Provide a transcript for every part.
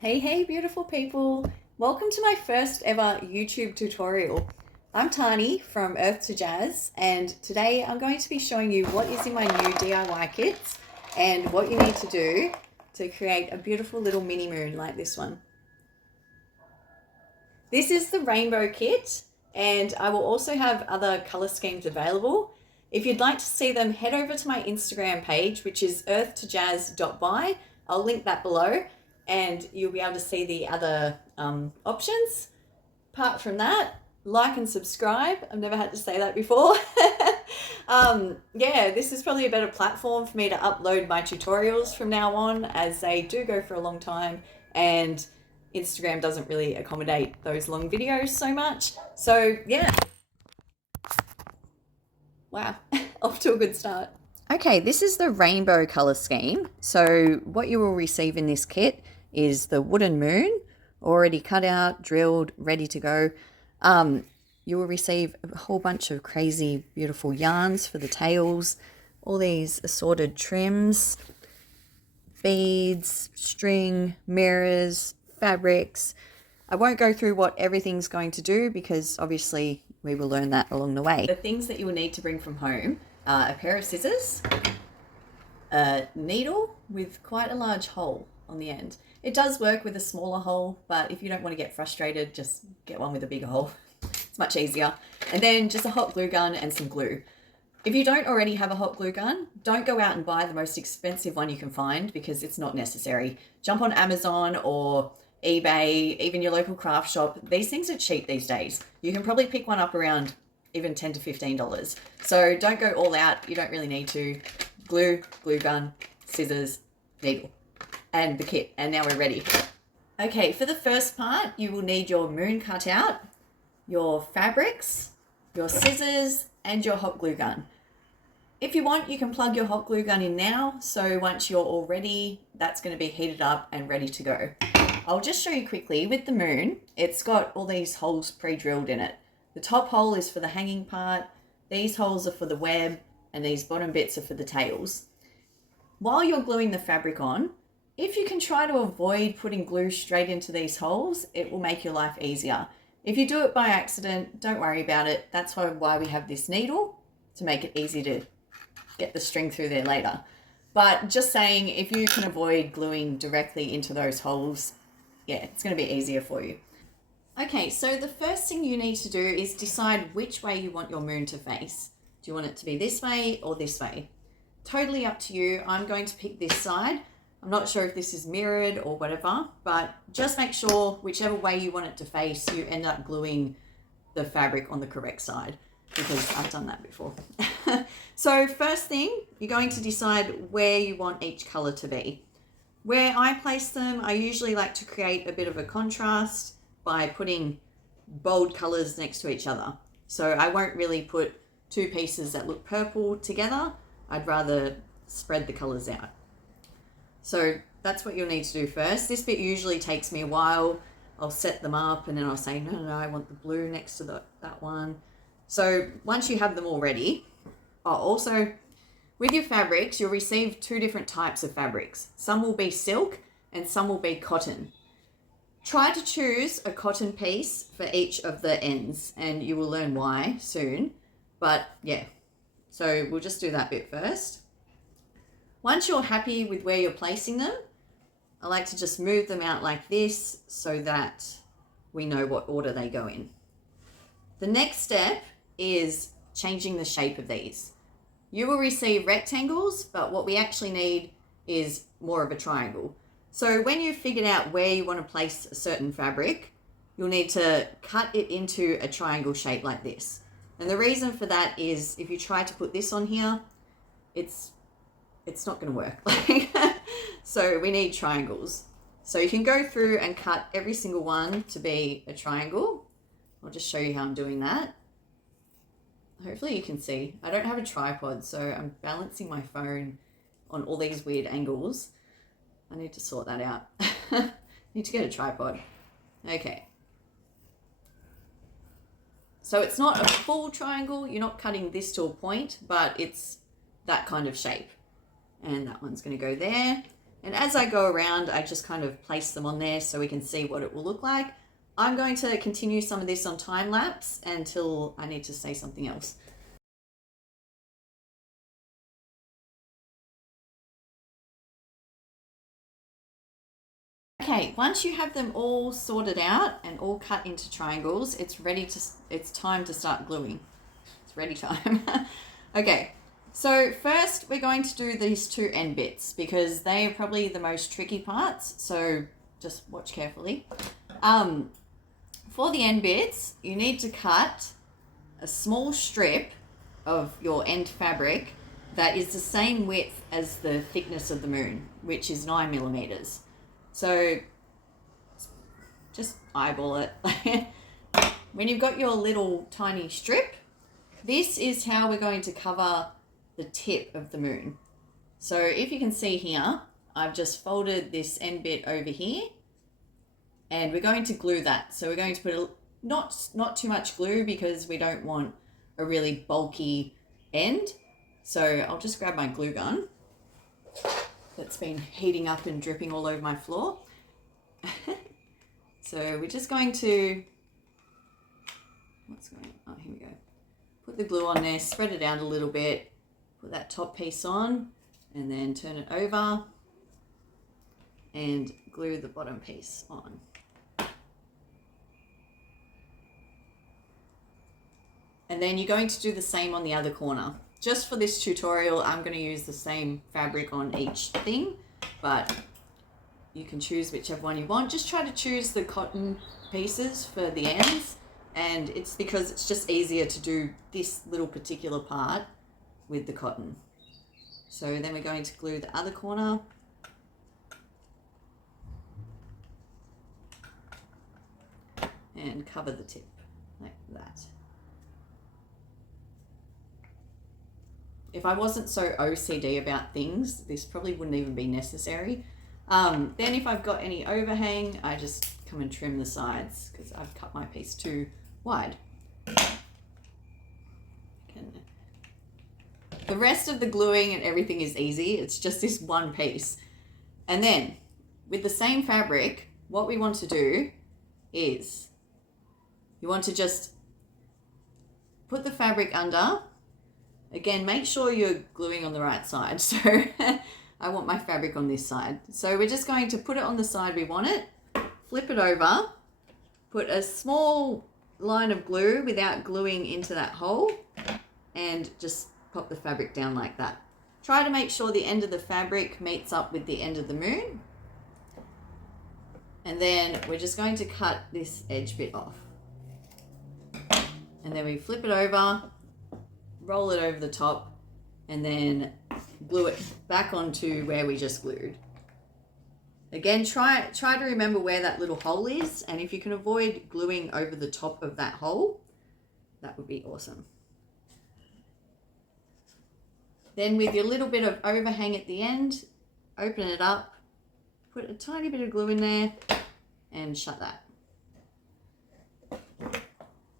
Hey beautiful people, welcome to my first ever YouTube tutorial. I'm Tani from Earth2jaz, and today I'm going to be showing you what is in my new DIY kits and what you need to do to create a beautiful little mini moon like this one. This is the rainbow kit, and I will also have other color schemes available. If you'd like to see them, head over to my Instagram page, which is earth2jaz.by. I'll link that below and you'll be able to see the other options. Apart from that, like and subscribe. I've never had to say that before. Yeah, this is probably a better platform for me to upload my tutorials from now on, as they do go for a long time and Instagram doesn't really accommodate those long videos so much. So yeah, wow, off to a good start. Okay, this is the rainbow color scheme. So what you will receive in this kit is the wooden moon, already cut out, drilled, ready to go. You will receive a whole bunch of crazy, beautiful yarns for the tails, all these assorted trims, beads, string, mirrors, fabrics. I won't go through what everything's going to do because obviously we will learn that along the way. The things that you will need to bring from home are a pair of scissors, a needle with quite a large hole on the end. It does work with a smaller hole, but if you don't want to get frustrated, just get one with a bigger hole. It's much easier. And then just a hot glue gun and some glue. If you don't already have a hot glue gun, don't go out and buy the most expensive one you can find because it's not necessary. Jump on Amazon or eBay, even your local craft shop. These things are cheap these days. You can probably pick one up around even $10 to $15. So don't go all out. You don't really need to. Glue, glue gun, scissors, needle, and the kit. And now we're ready. Okay, for the first part, you will need your moon cutout, your fabrics, your scissors, and your hot glue gun. If you want, you can plug your hot glue gun in now. So once you're all ready, that's going to be heated up and ready to go. I'll just show you quickly with the moon. It's got all these holes pre-drilled in it. The top hole is for the hanging part. These holes are for the web, and these bottom bits are for the tails. While you're gluing the fabric on, if you can try to avoid putting glue straight into these holes, it will make your life easier. If you do it by accident, don't worry about it. That's why we have this needle, to make it easy to get the string through there later. But just saying, if you can avoid gluing directly into those holes, yeah, it's going to be easier for you. Okay, so the first thing you need to do is decide which way you want your moon to face. Do you want it to be this way or this way? Totally up to you. I'm going to pick this side. I'm not sure if this is mirrored or whatever, but just make sure whichever way you want it to face, you end up gluing the fabric on the correct side, because I've done that before. So first thing, you're going to decide where you want each color to be. Where I place them, I usually like to create a bit of a contrast by putting bold colors next to each other. So I won't really put two pieces that look purple together. I'd rather spread the colors out. So that's what you'll need to do first. This bit usually takes me a while. I'll set them up and then I'll say, no, I want the blue next to that one. So once you have them all ready, also with your fabrics, you'll receive two different types of fabrics. Some will be silk and some will be cotton. Try to choose a cotton piece for each of the ends and you will learn why soon. But yeah, so we'll just do that bit first. Once you're happy with where you're placing them, I like to just move them out like this so that we know what order they go in. The next step is changing the shape of these. You will receive rectangles, but what we actually need is more of a triangle. So when you've figured out where you want to place a certain fabric, you'll need to cut it into a triangle shape like this. And the reason for that is if you try to put this on here, it's not going to work. So we need triangles. So you can go through and cut every single one to be a triangle. I'll just show you how I'm doing that. Hopefully you can see. I don't have a tripod, so I'm balancing my phone on all these weird angles. I need to sort that out. Need to get a tripod. Okay. So it's not a full triangle. You're not cutting this to a point, but it's that kind of shape. And that one's going to go there. And as I go around, I just kind of place them on there so we can see what it will look like. I'm going to continue some of this on time lapse until I need to say something else. Okay, once you have them all sorted out and all cut into triangles, it's time to start gluing. It's ready time. Okay, so first we're going to do these two end bits because they are probably the most tricky parts, so just watch carefully. For the end bits, you need to cut a small strip of your end fabric that is the same width as the thickness of the moon, which is 9 millimeters. So just eyeball it. When you've got your little tiny strip, this is how we're going to cover the tip of the moon. So if you can see here, I've just folded this end bit over here and we're going to glue that. So we're going to put not too much glue because we don't want a really bulky end. So I'll just grab my glue gun that's been heating up and dripping all over my floor. So we're just going to, oh, here we go. Put the glue on there, spread it out a little bit, put that top piece on, and then turn it over and glue the bottom piece on. And then you're going to do the same on the other corner. Just for this tutorial, I'm going to use the same fabric on each thing, but you can choose whichever one you want. Just try to choose the cotton pieces for the ends, and it's because it's just easier to do this little particular part with the cotton. So then we're going to glue the other corner. And cover the tip like that. If I wasn't so OCD about things, this probably wouldn't even be necessary. Then if I've got any overhang, I just come and trim the sides because I've cut my piece too wide. The rest of the gluing and everything is easy. It's just this one piece. And then with the same fabric, what we want to do is you want to just put the fabric under. Again, make sure you're gluing on the right side. So I want my fabric on this side. So we're just going to put it on the side we want it, flip it over, put a small line of glue without gluing into that hole, and just pop the fabric down like that. Try to make sure the end of the fabric meets up with the end of the moon. And then we're just going to cut this edge bit off. And then we flip it over, roll it over the top, and then glue it back onto where we just glued. Again, try to remember where that little hole is, and if you can avoid gluing over the top of that hole, that would be awesome. Then with your little bit of overhang at the end, open it up, put a tiny bit of glue in there, and shut that.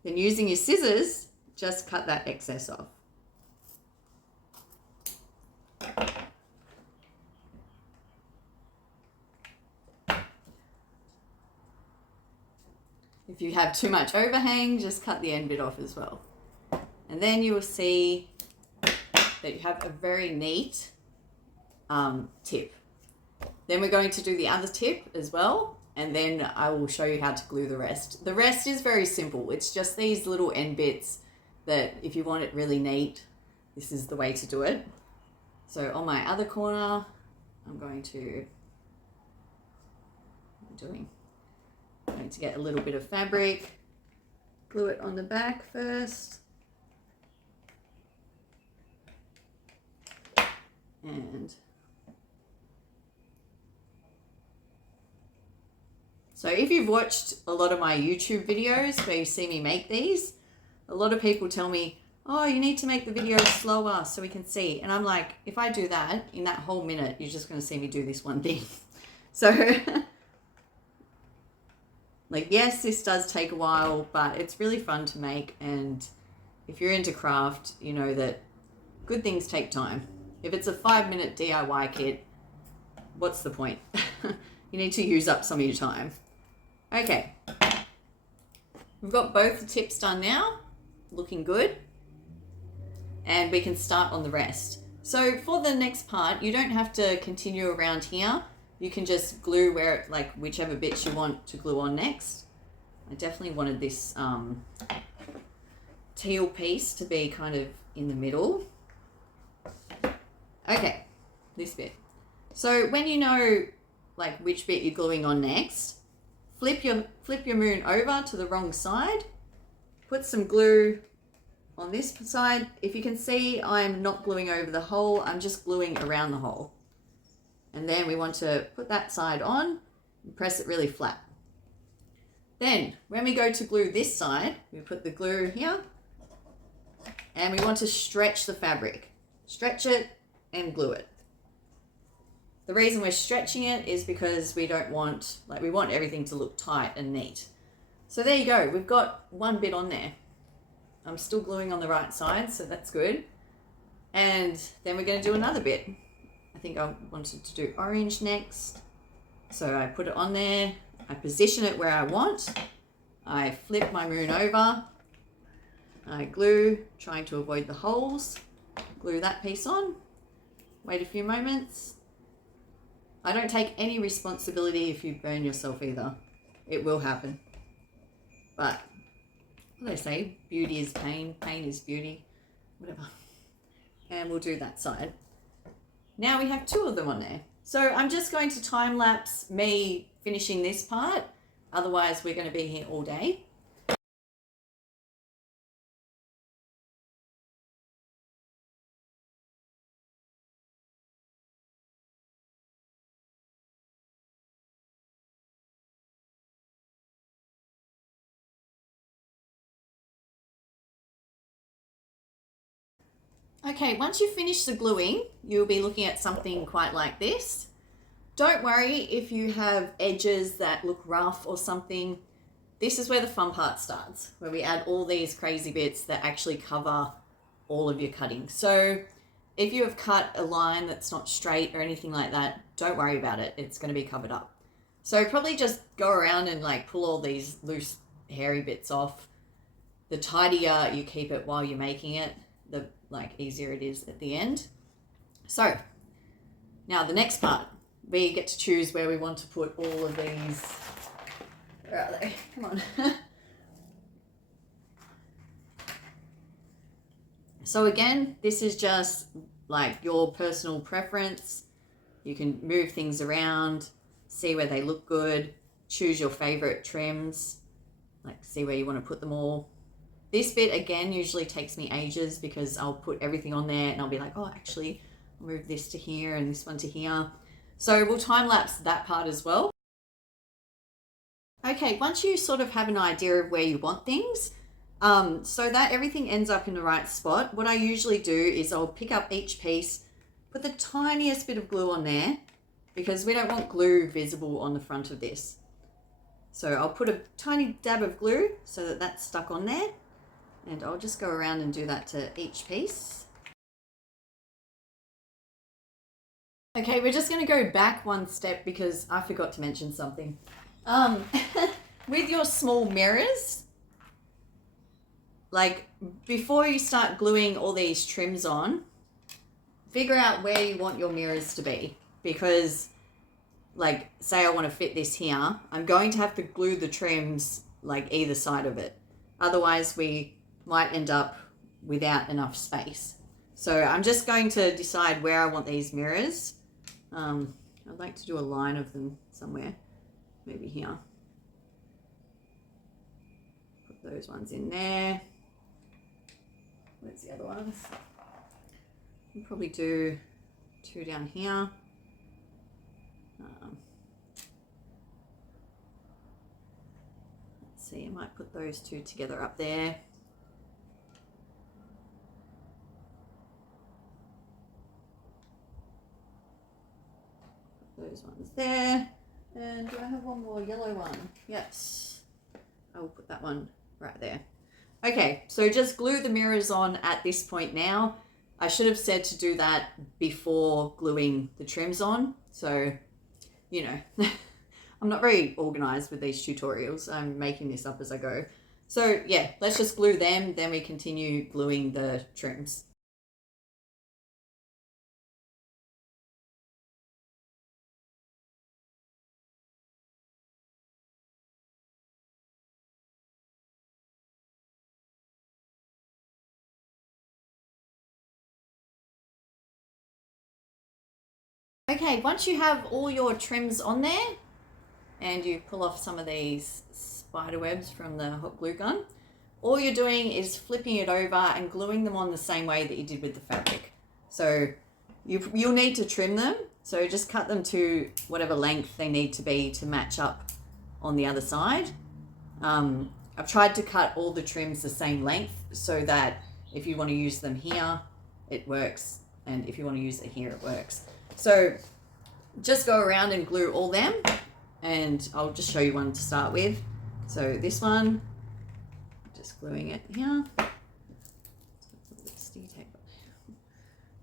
Then using your scissors, just cut that excess off. If you have too much overhang, just cut the end bit off as well. And then you will see that you have a very neat tip. Then we're going to do the other tip as well, and then I will show you how to glue the rest. The rest is very simple. It's just these little end bits that if you want it really neat, this is the way to do it. So on my other corner, I'm going to get a little bit of fabric, glue it on the back first, and so if you've watched a lot of my YouTube videos where you see me make these, a lot of people tell me, oh, you need to make the video slower so we can see. And I'm like, if I do that, in that whole minute, you're just going to see me do this one thing. So, like, yes, this does take a while, but it's really fun to make. And if you're into craft, you know that good things take time. If it's a 5-minute DIY kit, what's the point? You need to use up some of your time. Okay. We've got both the tips done now, looking good. And we can start on the rest. So for the next part, you don't have to continue around here. You can just glue where, like, whichever bits you want to glue on next. I definitely wanted this teal piece to be kind of in the middle. Okay, this bit. So when you know like which bit you're gluing on next, flip your moon over to the wrong side, put some glue on this side. If you can see, I'm not gluing over the hole, I'm just gluing around the hole. And then we want to put that side on and press it really flat. Then when we go to glue this side, we put the glue here and we want to stretch the fabric. Stretch it and glue it. The reason we're stretching it is because we don't want, like, we want everything to look tight and neat. So there you go, we've got one bit on there. I'm still gluing on the right side, so that's good. And then we're going to do another bit. I think I wanted to do orange next. So I put it on there, I position it where I want, I flip my moon over, I glue, trying to avoid the holes, glue that piece on, wait a few moments. I don't take any responsibility if you burn yourself either. It will happen. But what do they say? Beauty is pain, pain is beauty, whatever. And we'll do that side. Now we have two of them on there. So I'm just going to time lapse me finishing this part. Otherwise we're going to be here all day. Okay, once you finish the gluing, you'll be looking at something quite like this. Don't worry if you have edges that look rough or something. This is where the fun part starts, where we add all these crazy bits that actually cover all of your cutting. So if you have cut a line that's not straight or anything like that, don't worry about it. It's going to be covered up. So probably just go around and like pull all these loose, hairy bits off. The tidier you keep it while you're making it, the easier it is at the end. So now the next part, we get to choose where we want to put all of these. Where are they? Come on. So again, this is just like your personal preference. You can move things around, see where they look good, choose your favorite trims, like see where you want to put them all. This bit, again, usually takes me ages because I'll put everything on there and I'll be like, oh, actually, I'll move this to here and this one to here. So we'll time lapse that part as well. Okay, once you sort of have an idea of where you want things, so that everything ends up in the right spot, what I usually do is I'll pick up each piece, put the tiniest bit of glue on there because we don't want glue visible on the front of this. So I'll put a tiny dab of glue so that that's stuck on there. And I'll just go around and do that to each piece. Okay, we're just going to go back one step because I forgot to mention something. With your small mirrors, like before you start gluing all these trims on, figure out where you want your mirrors to be. Because like, say I want to fit this here, I'm going to have to glue the trims like either side of it. Otherwise we might end up without enough space. So I'm just going to decide where I want these mirrors. I'd like to do a line of them somewhere, maybe here. Put those ones in there. Where's the other ones? I'll probably do two down here. Let's see, I might put those two together up there. Those ones there. And do I have one more yellow one? Yes. I will put that one right there. Okay, so just glue the mirrors on at this point now. I should have said to do that before gluing the trims on. So you know, I'm not very organized with these tutorials. I'm making this up as I go. So yeah, let's just glue them, then we continue gluing the trims. Okay, once you have all your trims on there and you pull off some of these spider webs from the hot glue gun, all you're doing is flipping it over and gluing them on the same way that you did with the fabric. So you'll need to trim them. So just cut them to whatever length they need to be to match up on the other side. I've tried to cut all the trims the same length so that if you want to use them here, it works. And if you want to use it here, it works. So just go around and glue all them. And I'll just show you one to start with. So this one, just gluing it here.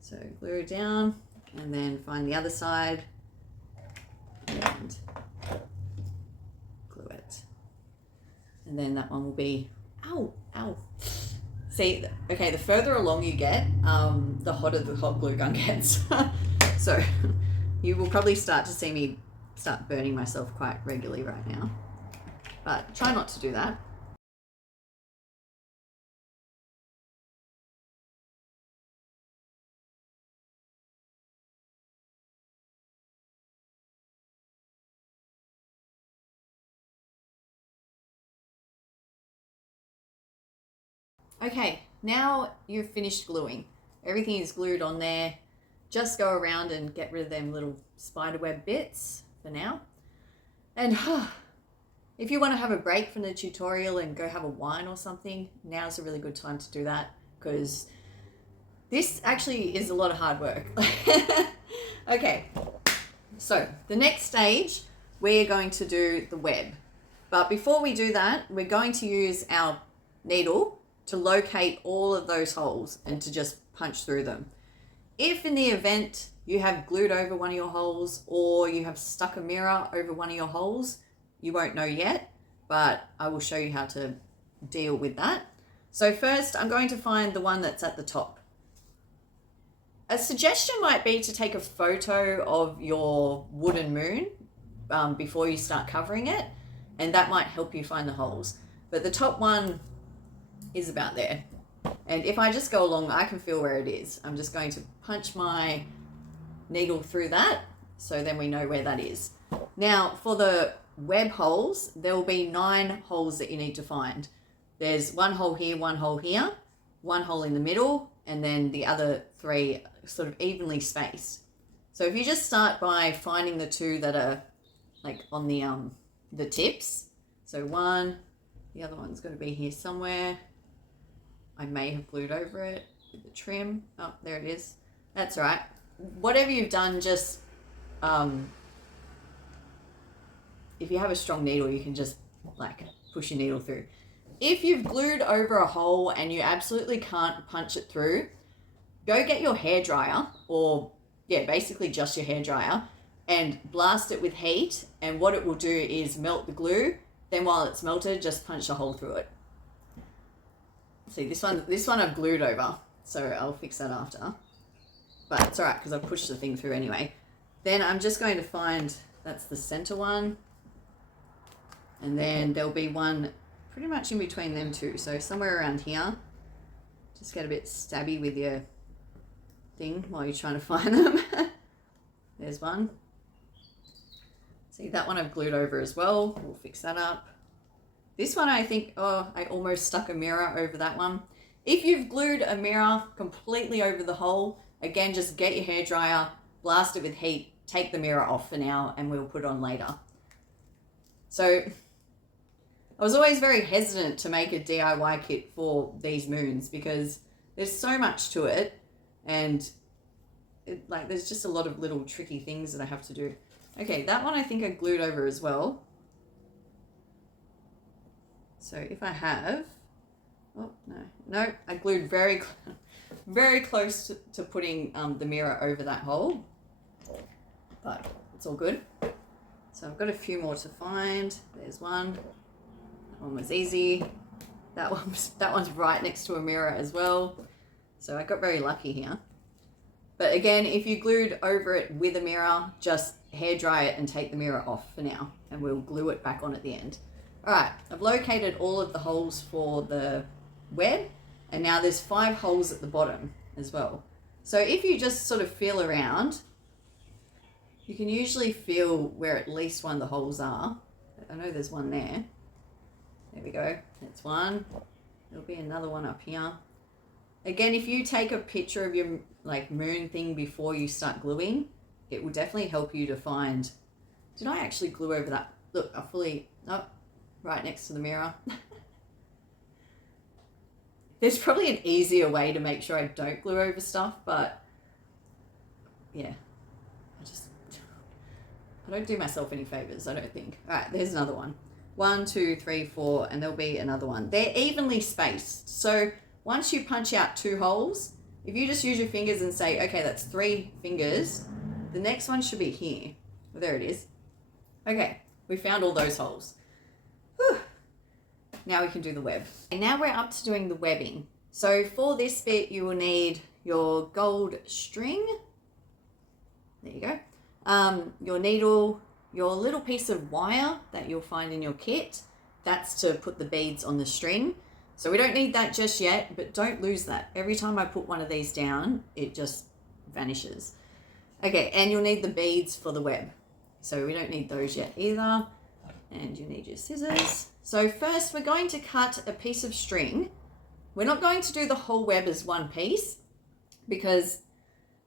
So glue it down and then find the other side and glue it. And then that one will be, ow. See, okay, the further along you get, the hotter the hot glue gun gets. So you will probably start to see me start burning myself quite regularly right now. But try not to do that. Okay, now you've finished gluing. Everything is glued on there. Just go around and get rid of them little spider web bits for now. And if you want to have a break from the tutorial and go have a wine or something, now's a really good time to do that, because this actually is a lot of hard work. Okay, so the next stage, we're going to do the web. But before we do that, we're going to use our needle to locate all of those holes and to just punch through them. If in the event you have glued over one of your holes or you have stuck a mirror over one of your holes, you won't know yet, but I will show you how to deal with that. So first, I'm going to find the one that's at the top. A suggestion might be to take a photo of your wooden moon before you start covering it, and that might help you find the holes. But the top one is about there. And if I just go along, I can feel where it is. I'm just going to punch my needle through that, so then we know where that is. Now, for the web holes, there will be 9 holes that you need to find. There's one hole here, one hole here, one hole in the middle, and then the other 3 sort of evenly spaced. So if you just start by finding the 2 that are like on the tips. So one, the other one's going to be here somewhere. I may have glued over it with the trim. Oh, there it is. That's right. Whatever you've done, just if you have a strong needle, you can just like push your needle through. If you've glued over a hole and you absolutely can't punch it through, go get your hairdryer, or yeah, basically just your hairdryer, and blast it with heat. And what it will do is melt the glue. Then while it's melted, just punch a hole through it. See, this one I've glued over, so I'll fix that after. But it's all right because I've pushed the thing through anyway. Then I'm just going to find, that's the center one. And then there'll be one pretty much in between them 2. So somewhere around here. Just get a bit stabby with your thing while you're trying to find them. There's one. See, that one I've glued over as well. We'll fix that up. This one, I think, oh, I almost stuck a mirror over that one. If you've glued a mirror completely over the hole, again, just get your hairdryer, blast it with heat, take the mirror off for now, and we'll put it on later. So I was always very hesitant to make a DIY kit for these moons because there's so much to it, and there's just a lot of little tricky things that I have to do. Okay, that one I think I glued over as well. So if I have, oh, no, I glued very close to putting the mirror over that hole, but it's all good. So I've got a few more to find. There's one. That one was easy. That one's right next to a mirror as well. So I got very lucky here. But again, if you glued over it with a mirror, just hair dry it and take the mirror off for now, and we'll glue it back on at the end. All right, I've located all of the holes for the web, and now there's 5 holes at the bottom as well. So if you just sort of feel around, you can usually feel where at least one of the holes are. I know there's one there. There we go, that's one. There'll be another one up here. Again, if you take a picture of your like moon thing before you start gluing, it will definitely help you to find, did I actually glue over that? Look, right next to the mirror. There's probably an easier way to make sure I don't glue over stuff, but yeah, I don't do myself any favors, I don't think. All right, there's another one. 1, 2, 3, 4, and there'll be another one. They're evenly spaced. So once you punch out 2 holes, if you just use your fingers and say, okay, that's 3 fingers, the next one should be here. Well, there it is. Okay, we found all those holes. Whew. Now we can do the web. And now we're up to doing the webbing. So for this bit, you will need your gold string. There you go. Your needle, your little piece of wire that you'll find in your kit. That's to put the beads on the string. So we don't need that just yet, but don't lose that. Every time I put one of these down, it just vanishes. Okay, and you'll need the beads for the web. So we don't need those yet either. And you need your scissors. So first we're going to cut a piece of string. We're not going to do the whole web as one piece because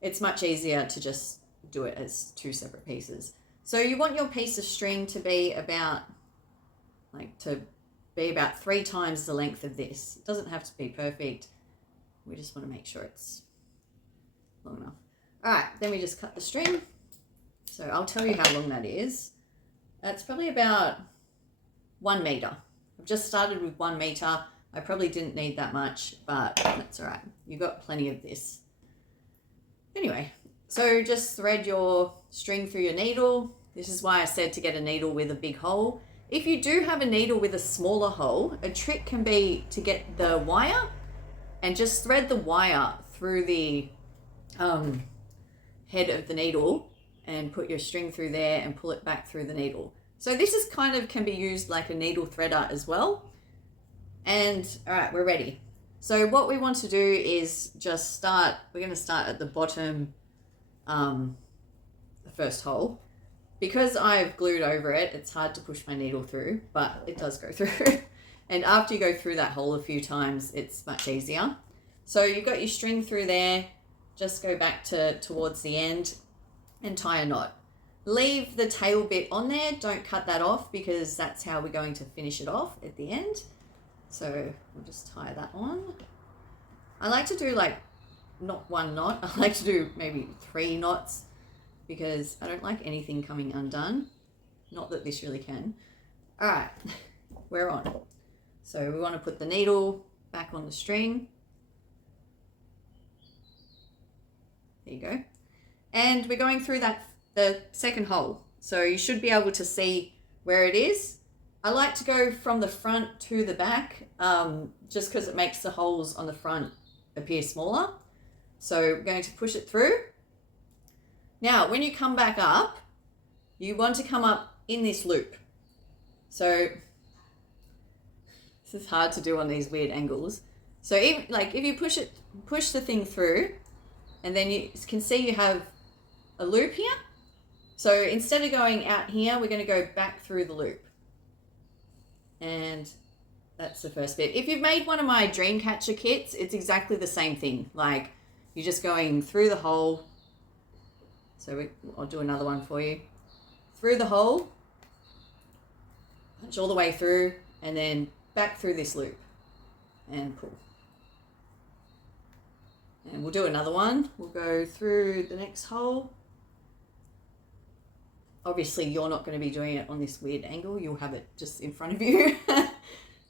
it's much easier to just do it as 2 separate pieces. So you want your piece of string to be about, about 3 times the length of this. It doesn't have to be perfect. We just want to make sure it's long enough. All right, then we just cut the string. So I'll tell you how long that is. That's probably about 1 meter. I've just started with 1 meter. I probably didn't need that much, but that's all right. You've got plenty of this. Anyway, so just thread your string through your needle. This is why I said to get a needle with a big hole. If you do have a needle with a smaller hole, a trick can be to get the wire and just thread the wire through the head of the needle and put your string through there and pull it back through the needle. So this is can be used like a needle threader as well. And all right, we're ready. So what we want to do is just we're going to start at the bottom, the first hole. Because I've glued over it, it's hard to push my needle through, but it does go through. And after you go through that hole a few times, it's much easier. So you've got your string through there, just go back towards the end and tie a knot. Leave the tail bit on there, don't cut that off because that's how we're going to finish it off at the end. So we'll just tie that on. I like to do not 1 knot, I like to do maybe 3 knots because I don't like anything coming undone. Not that this really can. All right, we're on. So we want to put the needle back on the string. There you go. And we're going through the second hole. So you should be able to see where it is. I like to go from the front to the back just because it makes the holes on the front appear smaller. So we're going to push it through. Now, when you come back up, you want to come up in this loop. So this is hard to do on these weird angles. So if you push the thing through, and then you can see you have a loop here. So instead of going out here, we're going to go back through the loop. And that's the first bit. If you've made one of my Dreamcatcher kits, it's exactly the same thing. Like you're just going through the hole. So I'll do another one for you. Through the hole, punch all the way through, and then back through this loop and pull. And we'll do another one. We'll go through the next hole. Obviously, you're not going to be doing it on this weird angle. You'll have it just in front of you.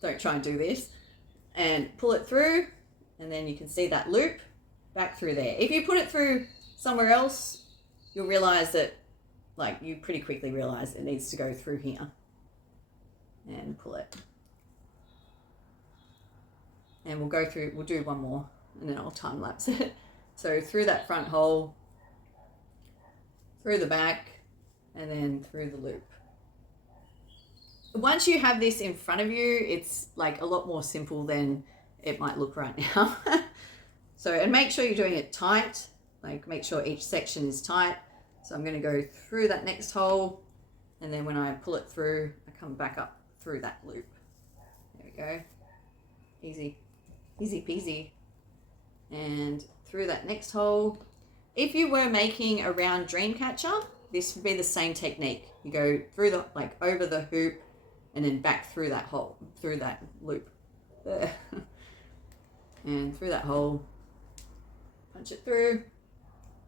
Don't try and do this. And pull it through, and then you can see that loop back through there. If you put it through somewhere else, you'll realize that like you pretty quickly realize it needs to go through here, and pull it. And we'll do one more and then I'll time lapse it. So through that front hole, through the back, and then through the loop. Once you have this in front of you, it's like a lot more simple than it might look right now. So, and make sure you're doing it tight, like make sure each section is tight. So I'm going to go through that next hole, and then when I pull it through, I come back up through that loop. There we go. Easy, easy peasy. And through that next hole. If you were making a round dream catcher, this would be the same technique. You go through the, like over the hoop, and then back through that hole, through that loop. And through that hole, punch it through.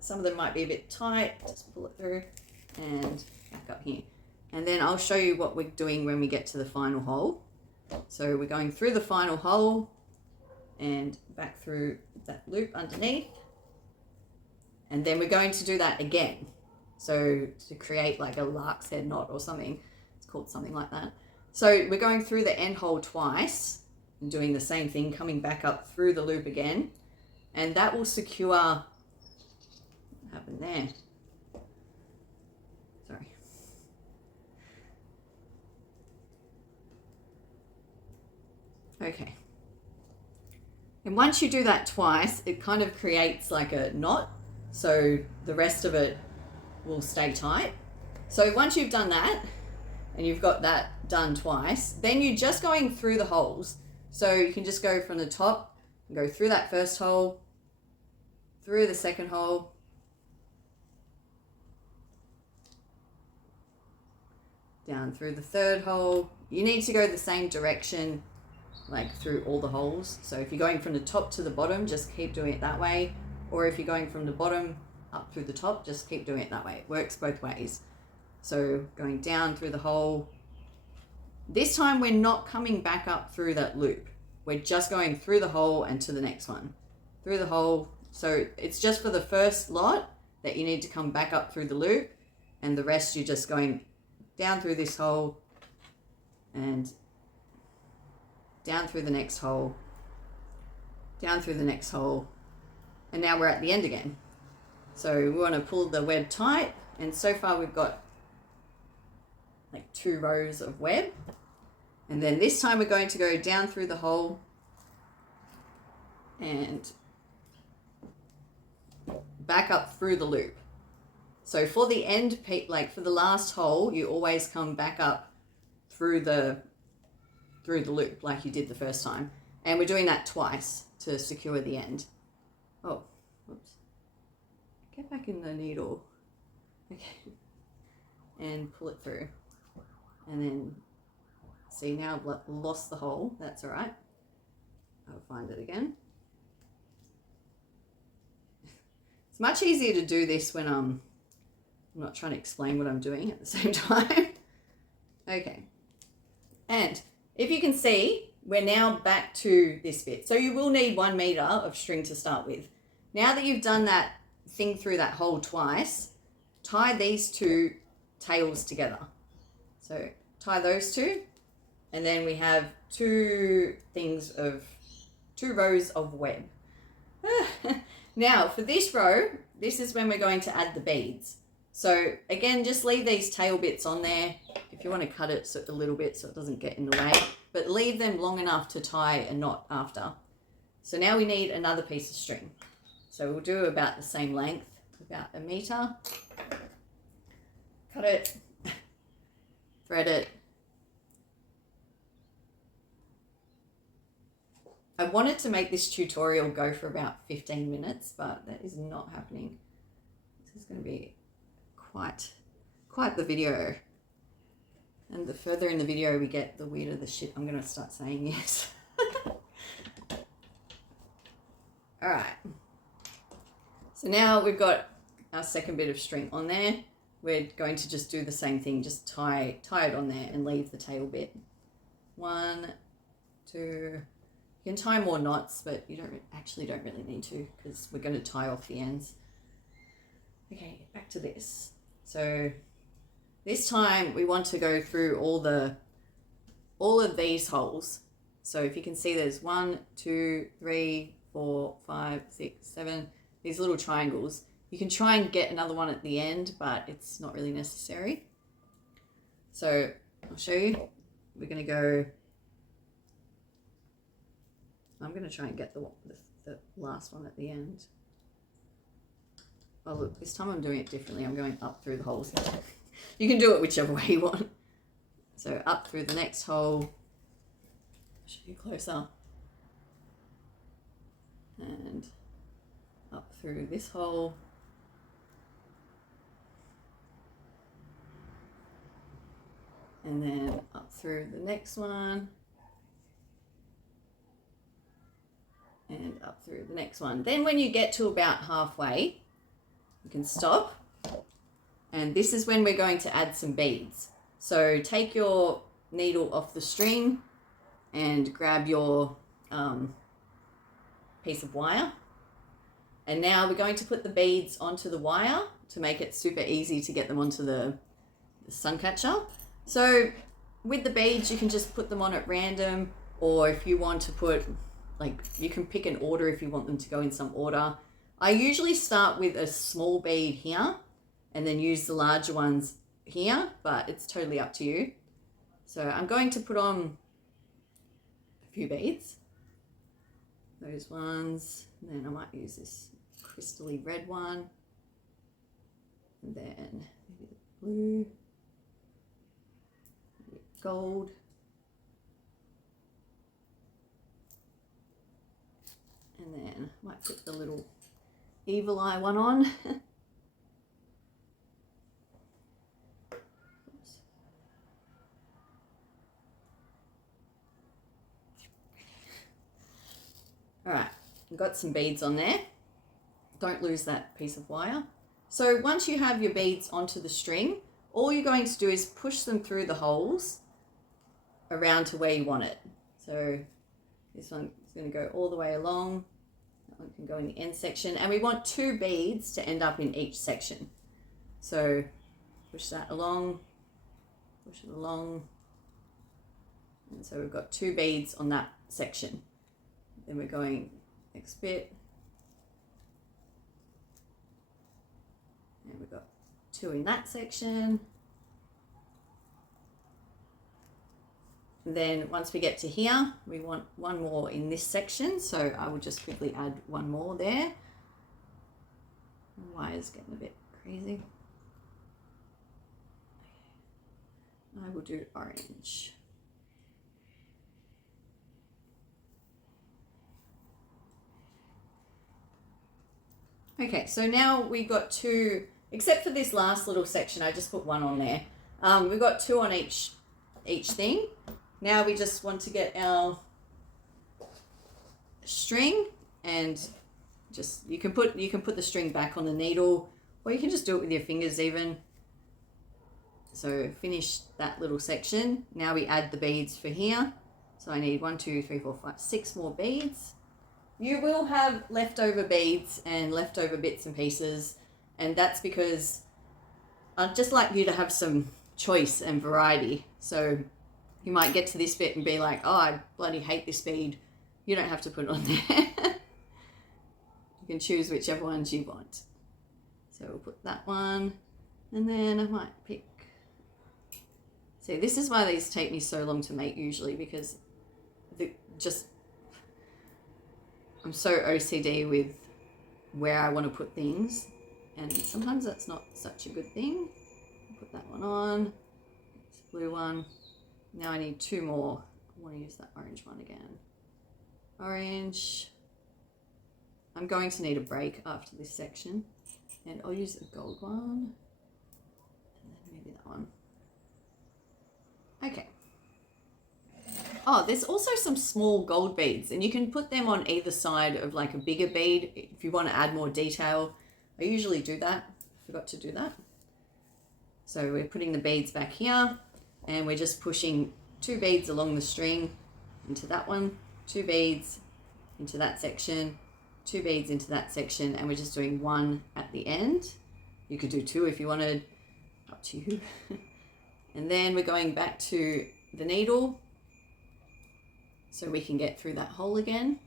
Some of them might be a bit tight, just pull it through and back up here. And then I'll show you what we're doing when we get to the final hole. So we're going through the final hole and back through that loop underneath. And then we're going to do that again. So to create like a lark's head knot or something, it's called something like that. So we're going through the end hole twice and doing the same thing, coming back up through the loop again. And that will secure, what happened there? Sorry. Okay. And once you do that twice, it kind of creates like a knot. So the rest of it will stay tight. So once you've done that, and you've got that done twice, then you're just going through the holes. So you can just go from the top and go through that first hole, through the second hole, down through the third hole. You need to go the same direction, like through all the holes. So if you're going from the top to the bottom, just keep doing it that way. Or if you're going from the bottom up through the top, just keep doing it that way. It works both ways. So going down through the hole. This time we're not coming back up through that loop. We're just going through the hole and to the next one. Through the hole. So it's just for the first lot that you need to come back up through the loop, and the rest you're just going down through this hole and down through the next hole, down through the next hole, and now we're at the end again. So we want to pull the web tight, and so far we've got like 2 rows of web. And then this time we're going to go down through the hole and back up through the loop. So for the end, like for the last hole, you always come back up through the loop like you did the first time. And we're doing that twice to secure the end. Oh, whoops. Get back in the needle. Okay. And pull it through. And then, see, now I've lost the hole. That's all right. I'll find it again. It's much easier to do this when I'm not trying to explain what I'm doing at the same time. Okay. And if you can see, we're now back to this bit. So you will need 1 meter of string to start with. Now that you've done that thing through that hole twice, tie these 2 tails together. So tie those 2, and then we have 2 rows of web. Now for this row, this is when we're going to add the beads. So again, just leave these tail bits on there. If you want to cut it a little bit so it doesn't get in the way, but leave them long enough to tie a knot after. So now we need another piece of string. So we'll do about the same length, about 1 meter. Cut it, thread it. I wanted to make this tutorial go for about 15 minutes, but that is not happening. This is going to be quite the video. And the further in the video we get, the weirder the shit I'm going to start saying yes. All right. So now we've got our second bit of string on there. We're going to just do the same thing, just tie it on there and leave the tail bit. 1, 2, you can tie more knots, but you don't really need to because we're going to tie off the ends. Okay, back to this. So This time we want to go through all of these holes. So if you can see, there's 1, 2, 3, 4, 5, 6, 7, these little triangles. You can try and get another one at the end, but it's not really necessary. So I'll show you. We're going to go, I'm going to try and get the last one at the end. Oh look, this time I'm doing it differently. I'm going up through the holes. You can do it whichever way you want. So up through the next hole. I'll show you closer. And up through this hole. And then up through the next one. And up through the next one. Then when you get to about halfway, you can stop. And this is when we're going to add some beads. So take your needle off the string and grab your piece of wire. And now we're going to put the beads onto the wire to make it super easy to get them onto the sun catcher. So with the beads, you can just put them on at random, or if you want to put, like, you can pick an order if you want them to go in some order. I usually start with a small bead here and then use the larger ones here, but it's totally up to you. So I'm going to put on a few beads, those ones, and then I might use this crystally red one, and then maybe the blue, maybe gold, and then I might put the little evil eye one on. All right, I've got some beads on there. Don't lose that piece of wire. So once you have your beads onto the string, all you're going to do is push them through the holes around to where you want it. So this one is going to go all the way along. That one can go in the end section. And we want 2 beads to end up in each section. So push that along, push it along. And so we've got 2 beads on that section. Then we're going next bit. And we've got 2 in that section. And then once we get to here, we want 1 more in this section. So I will just quickly add 1 more there. The wire's getting a bit crazy. I will do orange. Okay, so now we've got 2, except for this last little section, I just put 1 on there. We've got 2 on each thing. Now we just want to get our string, and just you can put the string back on the needle, or you can just do it with your fingers even. So finish that little section. Now we add the beads for here. So I need 1, 2, 3, 4, 5, 6 more beads. You will have leftover beads and leftover bits and pieces, and that's because I'd just like you to have some choice and variety. So you might get to this bit and be like, oh, I bloody hate this bead. You don't have to put it on there. You can choose whichever ones you want. So we'll put that one, and then I might pick. See, this is why these take me so long to make usually, because I'm so OCD with where I want to put things, and sometimes that's not such a good thing. Put that one on, this blue one. Now I need 2 more. I want to use that orange one again. Orange. I'm going to need a break after this section, and I'll use the gold one, and then maybe that one. Okay. Oh, there's also some small gold beads, and you can put them on either side of like a bigger bead if you want to add more detail. I usually do that. Forgot to do that. So we're putting the beads back here, and we're just pushing 2 beads along the string into that one, 2 beads into that section, 2 beads into that section, and we're just doing 1 at the end. You could do 2 if you wanted, up to you. And then we're going back to the needle so we can get through that hole again.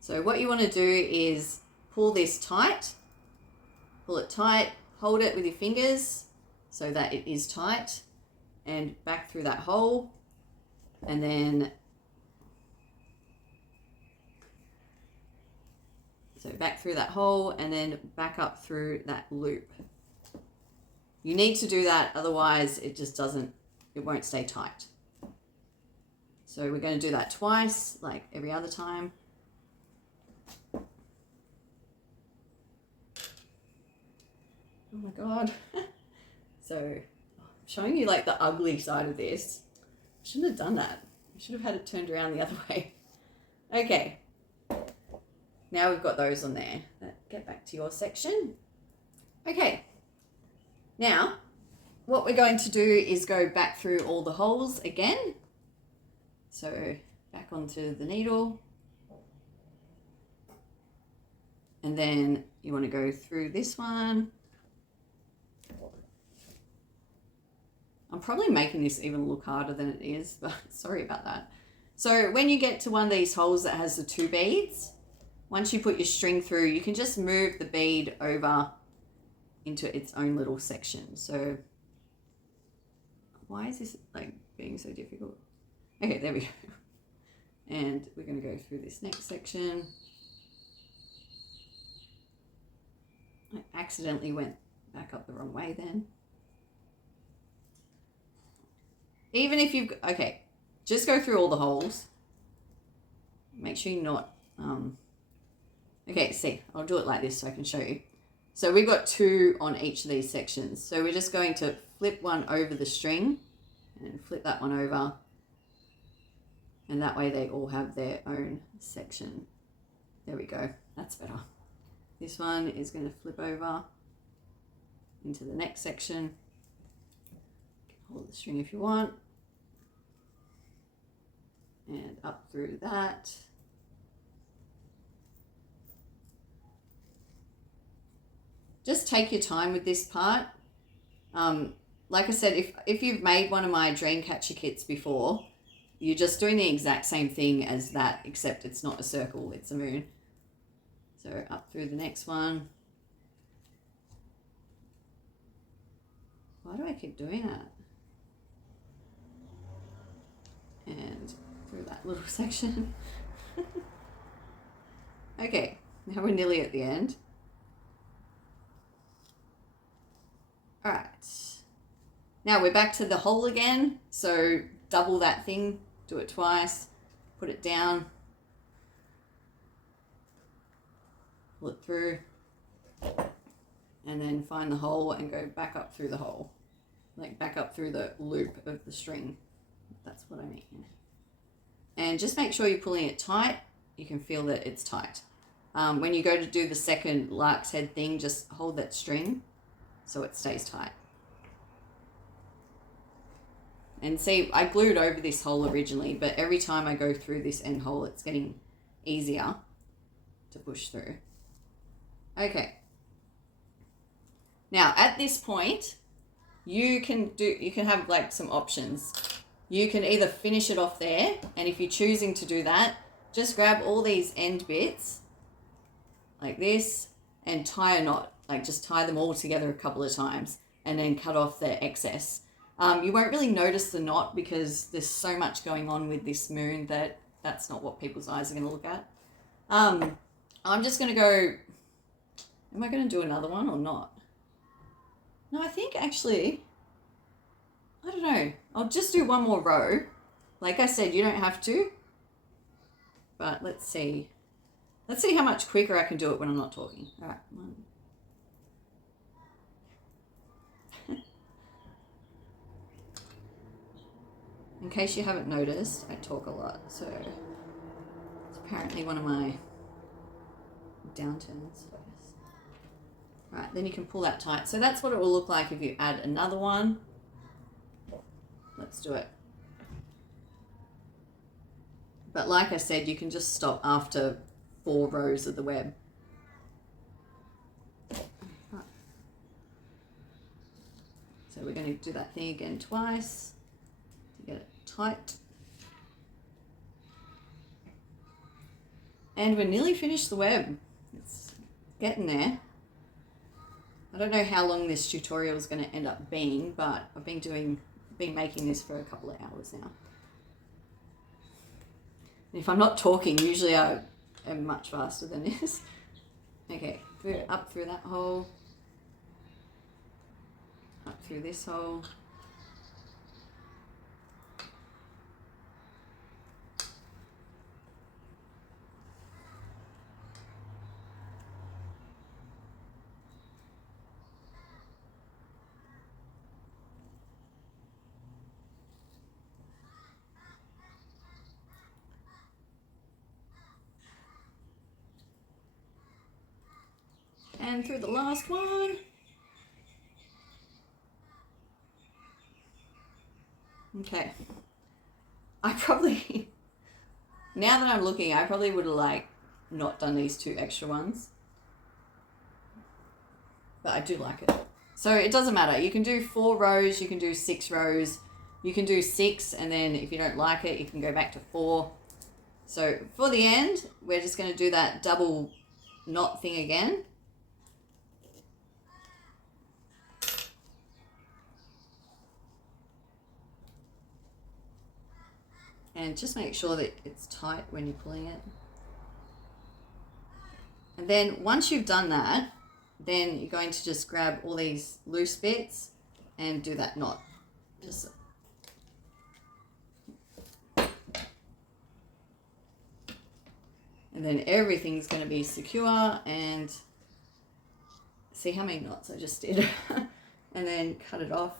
So what you want to do is pull this tight, pull it tight, hold it with your fingers so that it is tight, and back through that hole, and then so back through that hole and then back up through that loop. You need to do that, otherwise it just doesn't, it won't stay tight. So we're going to do that twice, like every other time. Oh my God. So I'm showing you like the ugly side of this. I shouldn't have done that. I should have had it turned around the other way. Okay. Now we've got those on there. Get back to your section. Okay. Now, what we're going to do is go back through all the holes again. So back onto the needle. And then you want to go through this one. I'm probably making this even look harder than it is, but sorry about that. So when you get to one of these holes that has the 2 beads, once you put your string through, you can just move the bead over into its own little section. So why is this like being so difficult? Okay, there we go. And we're going to go through this next section. I accidentally went back up the wrong way then. Even if you've, okay, just go through all the holes. Make sure you're not, okay, see, I'll do it like this so I can show you. So we've got 2 on each of these sections. So we're just going to flip one over the string and flip that one over. And that way they all have their own section. There we go, that's better. This one is going to flip over into the next section. Hold the string if you want. And up through that. Just take your time with this part. Like I said, if you've made one of my dream catcher kits before, you're just doing the exact same thing as that, except it's not a circle, it's a moon. So up through the next one. Why do I keep doing that? And through that little section. Okay, now we're nearly at the end. All right. Now we're back to the hole again. So double that thing, do it twice, put it down, pull it through, and then find the hole and go back up through the hole, like back up through the loop of the string. That's what I mean. And just make sure you're pulling it tight. You can feel that it's tight. When you go to do the second lark's head thing, just hold that string so it stays tight. And see, I glued over this hole originally, but every time I go through this end hole, it's getting easier to push through. Okay. Now at this point, you can have like some options. You can either finish it off there, and if you're choosing to do that, just grab all these end bits like this and tie a knot, like just tie them all together a couple of times and then cut off the excess. You won't really notice the knot because there's so much going on with this moon that that's not what people's eyes are going to look at. I'm just going to go, am I going to do another one or not? No, I think actually, I don't know. I'll just do one more row. Like I said, you don't have to, but let's see. Let's see how much quicker I can do it when I'm not talking. All right, one. In case you haven't noticed, I talk a lot, so it's apparently one of my downturns, I guess. Right, then you can pull that tight. So that's what it will look like if you add another one. Let's do it. But like I said, you can just stop after 4 rows of the web. So we're going to do that thing again twice to get it tight. And we're nearly finished the web. It's getting there. I don't know how long this tutorial is going to end up being, but I've been making this for a couple of hours now. And if I'm not talking, usually I am much faster than this. Okay, up through that hole, up through this hole. And through the last one. Okay. I probably, now that I'm looking, I probably would have like not done these 2 extra ones. But I do like it. So it doesn't matter. You can do 4 rows, you can do 6 rows, you can do 6, and then if you don't like it, you can go back to 4. So for the end, we're just going to do that double knot thing again. And just make sure that it's tight when you're pulling it. And then once you've done that, then you're going to just grab all these loose bits and do that knot. Just and then everything's going to be secure, and see how many knots I just did. And then cut it off.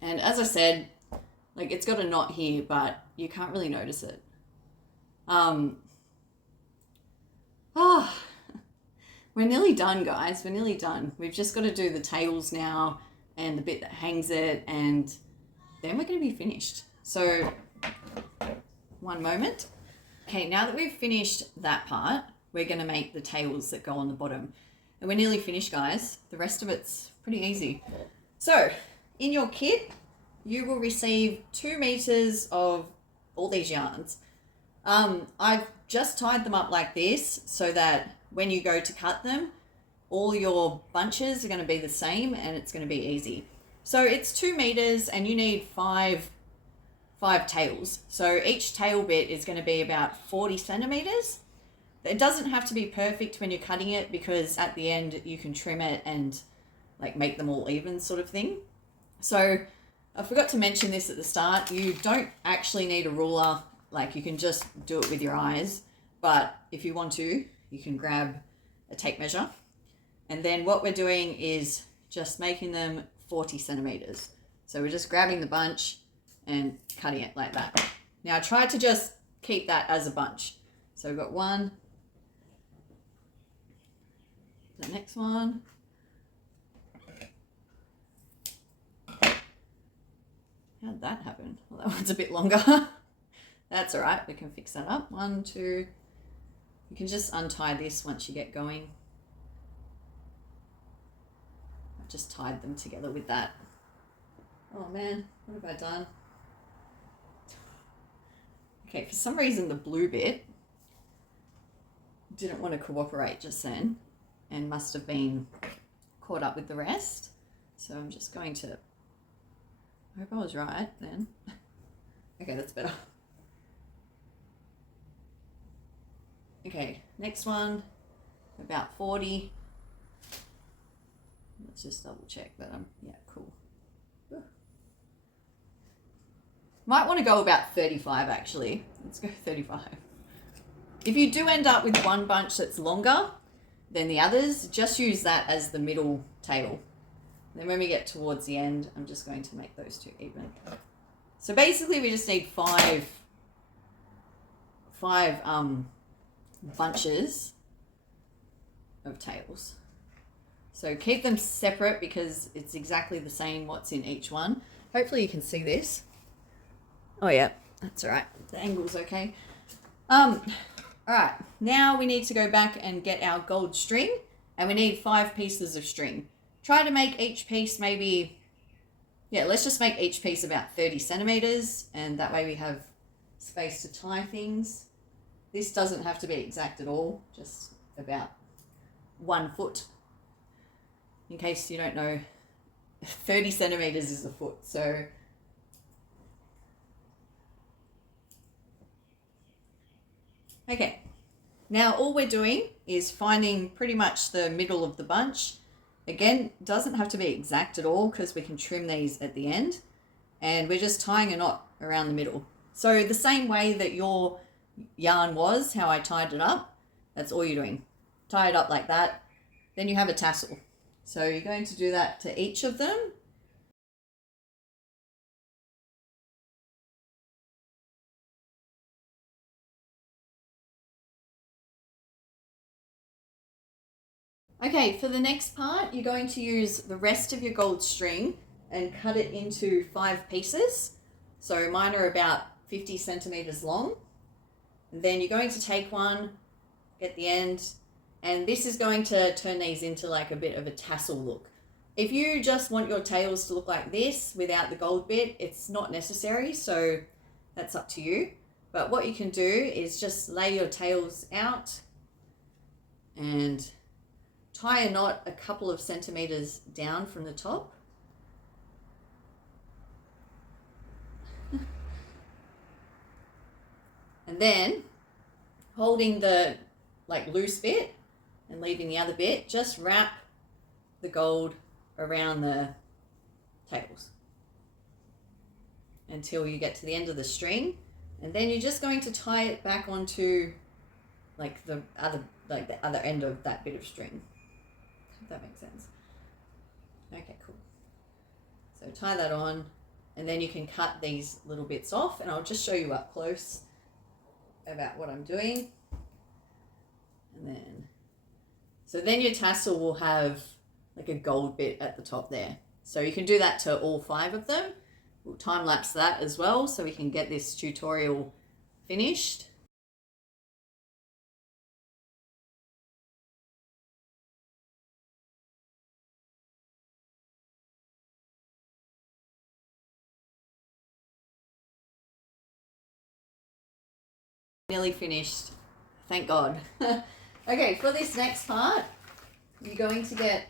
And as I said, like it's got a knot here, but you can't really notice it. We're nearly done, guys. We're nearly done. We've just got to do the tails now and the bit that hangs it, and then we're going to be finished. So, one moment. Okay, now that we've finished that part, we're going to make the tails that go on the bottom. And we're nearly finished, guys. The rest of it's pretty easy. So, in your kit, you will receive 2 meters of all these yarns. I've just tied them up like this so that when you go to cut them, all your bunches are going to be the same and it's going to be easy. So it's 2 meters and you need five tails. So each tail bit is going to be about 40 centimeters. It doesn't have to be perfect when you're cutting it, because at the end you can trim it and like make them all even sort of thing. So I forgot to mention this at the start. You don't actually need a ruler. Like you can just do it with your eyes. But if you want to, you can grab a tape measure. And then what we're doing is just making them 40 centimeters. So we're just grabbing the bunch and cutting it like that. Now I tried to just keep that as a bunch. So we've got one, the next one. How'd that happen? Well, that one's a bit longer. That's all right. We can fix that up. 1, 2. You can just untie this once you get going. I've just tied them together with that. Oh man, what have I done? Okay, for some reason the blue bit didn't want to cooperate just then and must have been caught up with the rest. So I'm just going to, I hope I was right then. Okay, that's better. Okay, next one, about 40. Let's just double check that I'm, yeah, cool. Might want to go about 35 actually. Let's go 35. If you do end up with one bunch that's longer than the others, just use that as the middle tail. Then when we get towards the end, I'm just going to make those 2 even. So basically we just need five bunches of tails. So keep them separate because it's exactly the same what's in each one. Hopefully you can see this. Oh yeah, that's all right. The angle's okay. All right, now we need to go back and get our gold string, and we need 5 pieces of string. try to make each piece maybe, yeah, let's just make each piece about 30 centimeters, and that way we have space to tie things. This doesn't have to be exact at all, just about 1 foot. In case you don't know, 30 centimeters is a foot, so okay. Now all we're doing is finding pretty much the middle of the bunch. Again, doesn't have to be exact at all because we can trim these at the end, and we're just tying a knot around the middle. So the same way that your yarn was, how I tied it up, that's all you're doing. Tie it up like that, then you have a tassel. So you're going to do that to each of them. Okay, for the next part, you're going to use the rest of your gold string and cut it into 5 pieces. So mine are about 50 centimeters long. And then you're going to take one at the end, and this is going to turn these into like a bit of a tassel look. If you just want your tails to look like this without the gold bit, it's not necessary, so that's up to you. But what you can do is just lay your tails out and tie a knot a couple of centimeters down from the top. And then holding the like loose bit and leaving the other bit, just wrap the gold around the tails until you get to the end of the string, and then you're just going to tie it back onto like the other end of that bit of string. If that makes sense. Okay, cool. So tie that on, and then you can cut these little bits off, and I'll just show you up close about what I'm doing. And then, so then your tassel will have like a gold bit at the top there. So you can do that to all 5 of them. We'll time lapse that as well so we can get this tutorial finished. Nearly finished, thank God. Okay, for this next part, you're going to get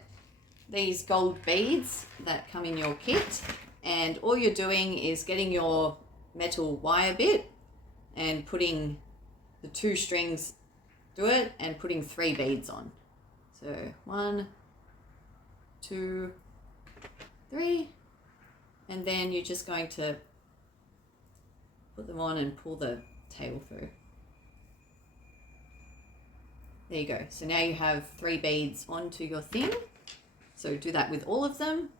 these gold beads that come in your kit, and all you're doing is getting your metal wire bit and putting the 2 strings through it and putting 3 beads on. So 1, 2, 3, and then you're just going to put them on and pull the tail through. There you go. So now you have 3 beads onto your thing. So do that with all of them.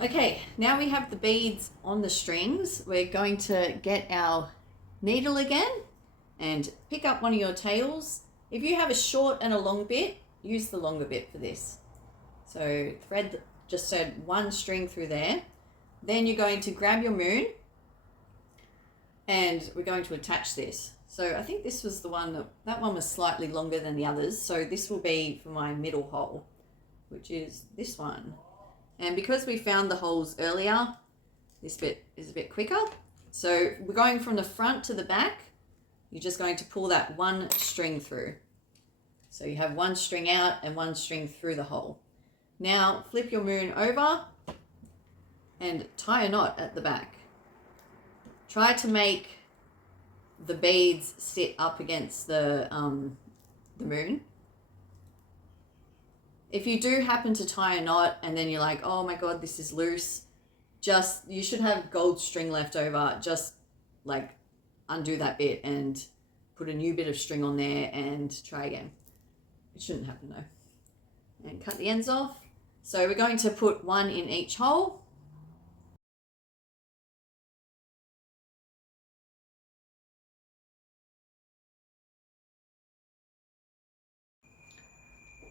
Okay, now we have the beads on the strings. We're going to get our needle again and pick up one of your tails. If you have a short and a long bit, use the longer bit for this. So thread just 1 string through there. Then you're going to grab your moon and we're going to attach this. So I think this was the one, that one was slightly longer than the others. So this will be for my middle hole, which is this one. And because we found the holes earlier, this bit is a bit quicker. So we're going from the front to the back. You're just going to pull that 1 string through. So you have 1 string out and 1 string through the hole. Now flip your moon over and tie a knot at the back. Try to make the beads sit up against the moon. If you do happen to tie a knot and then you're like, oh my God, this is loose, you should have gold string left over. Just like undo that bit and put a new bit of string on there and try again. It shouldn't happen though. And cut the ends off. So we're going to put 1 in each hole.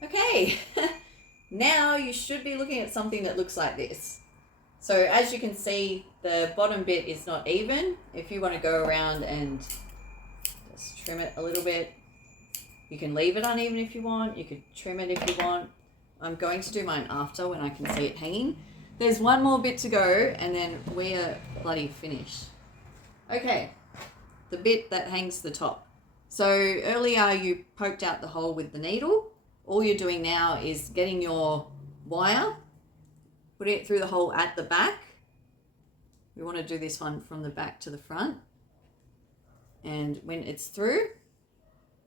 Okay, now you should be looking at something that looks like this. So as you can see, the bottom bit is not even. If you want to go around and just trim it a little bit, you can leave it uneven if you want. You could trim it if you want. I'm going to do mine after when I can see it hanging. There's one more bit to go and then we are bloody finished. Okay, the bit that hangs the top. So earlier you poked out the hole with the needle. All you're doing now is getting your wire, putting it through the hole at the back. We want to do this one from the back to the front. And when it's through,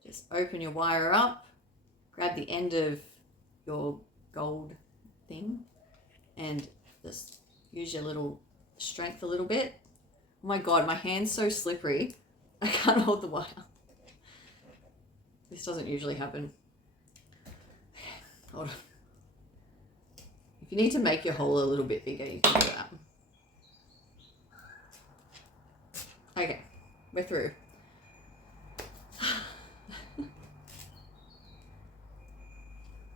just open your wire up, grab the end of your gold thing and just use your little strength a little bit. Oh my God, my hand's so slippery. I can't hold the wire. This doesn't usually happen. Hold on. If you need to make your hole a little bit bigger, you can do that. Okay, we're through.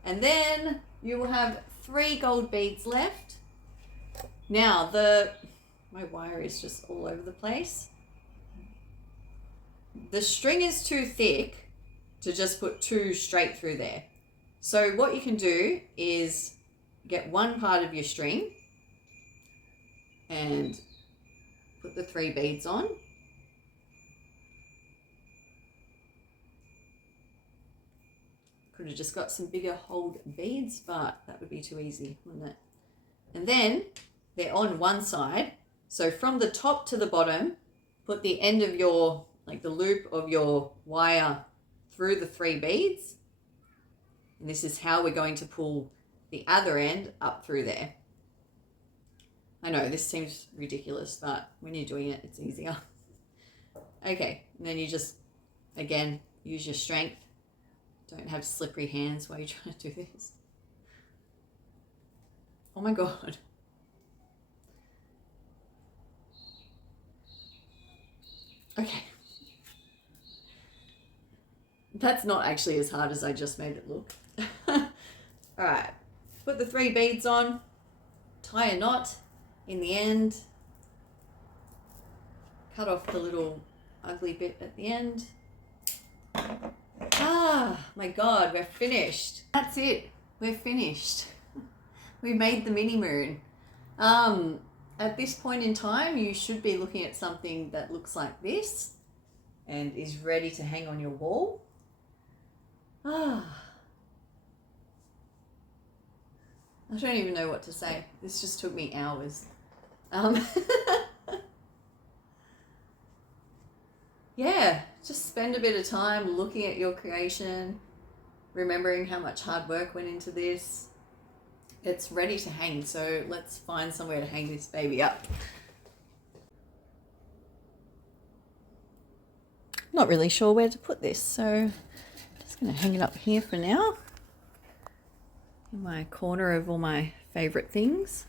And then you will have 3 gold beads left. Now my wire is just all over the place. The string is too thick to just put 2 straight through there. So what you can do is get one part of your string and put the 3 beads on. Could have just got some bigger hold beads, but that would be too easy, wouldn't it? And then they're on one side. So from the top to the bottom, put the end of your, like the loop of your wire through the 3 beads. And this is how we're going to pull the other end up through there. I know this seems ridiculous, but when you're doing it, it's easier. Okay, and then you just, again, use your strength. Don't have slippery hands while you're trying to do this. Oh my God. Okay. That's not actually as hard as I just made it look. All right, put the 3 beads on, tie a knot in the end, cut off the little ugly bit at the end. Ah, my God, we're finished. That's it, we're finished. We made the mini moon. At this point in time, you should be looking at something that looks like this and is ready to hang on your wall. Ah, I don't even know what to say. This just took me hours. Yeah, just spend a bit of time looking at your creation, remembering how much hard work went into this. It's ready to hang, so let's find somewhere to hang this baby up. Not really sure where to put this, so I'm just going to hang it up here for now, in my corner of all my favourite things.